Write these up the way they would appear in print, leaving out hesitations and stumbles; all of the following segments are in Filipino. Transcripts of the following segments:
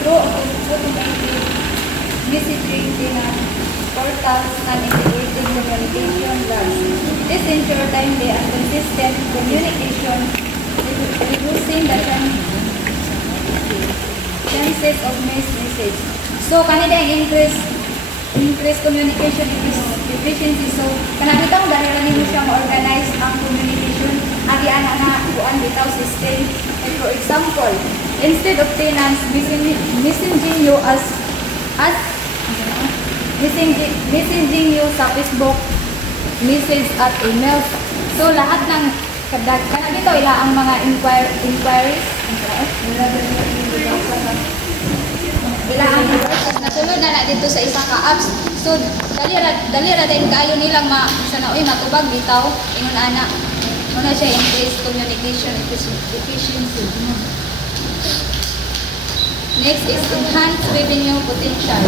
through automated messaging portals and integrated communication labs. This ensures timely and consistent communication, reducing the chances of missed message. So, kanina ang increase communication efficiency. So, kanabitang dahil mo siya ma-organize ang communication adi ana na kuan bitaw system. And for example, instead of tenants messaging you messaging you sa Facebook, message at emails. So, lahat ng kanabitaw ila ang mga inquiries. Nasunod na dito sa isang ka-apps. So, dali ra din kayo nilang matubag bitaw. Ingon ana. Muna siya increase communication efficiency. Next is enhance revenue potential.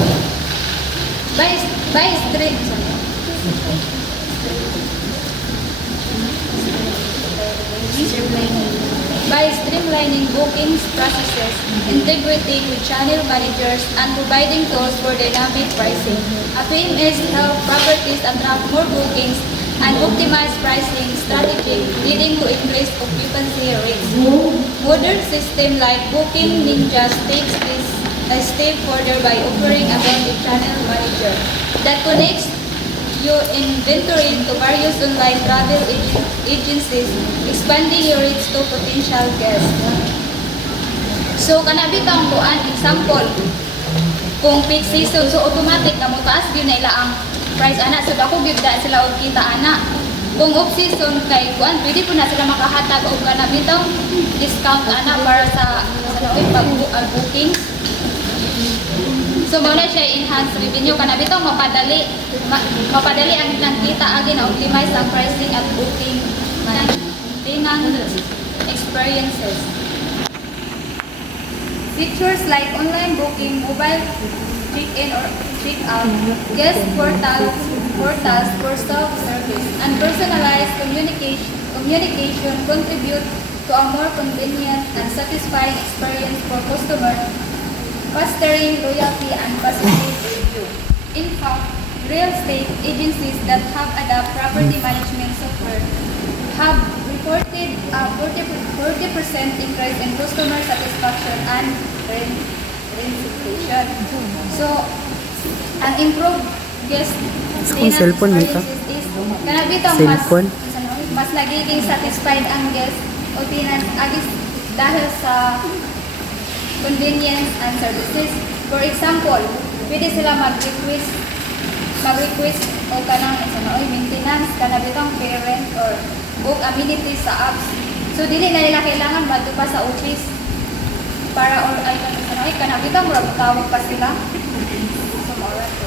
By streamlining bookings processes, integrating with channel managers, and providing tools for dynamic pricing, AFIM is help properties attract more bookings and optimize pricing strategy, leading to increased occupancy rates. Modern system like Booking Ninja takes this a step further by offering a multi-channel manager that connects your inventory to various online travel agencies, expanding your reach to potential guests. So, kanabit ang kuan example, kung peak season, so automatic na mutaas yun na ila ang price ana. So, ako bibda sila og kita ana. Kung off season kay kuan, pwede po na sila makahatag og kanabitang discount ana para sa bookings. So, muna siya enhance revenue. Kanabitang mapadali ang ilang kita agi na optimize ang pricing at booking management experiences. Features like online booking, mobile check-in or check-out, guest portals for self-service, and personalized communication contribute to a more convenient and satisfying experience for customers, fostering loyalty and positive review. In fact, real estate agencies that have adopted property management software have reported a 40% increase in customer satisfaction and retention. So, ang improved guest cellphone mo ka? is kanabitang mas nagiging satisfied ang guest o tenants agis dahil sa convenience and services. For example, pwede sila mag-request o kanang maintenance, kanabitang parent or book amenities sa apps. So, dili na nila kailangan madto pa sa office para or ay kanabitang mura tawag pa sila. So, mura to.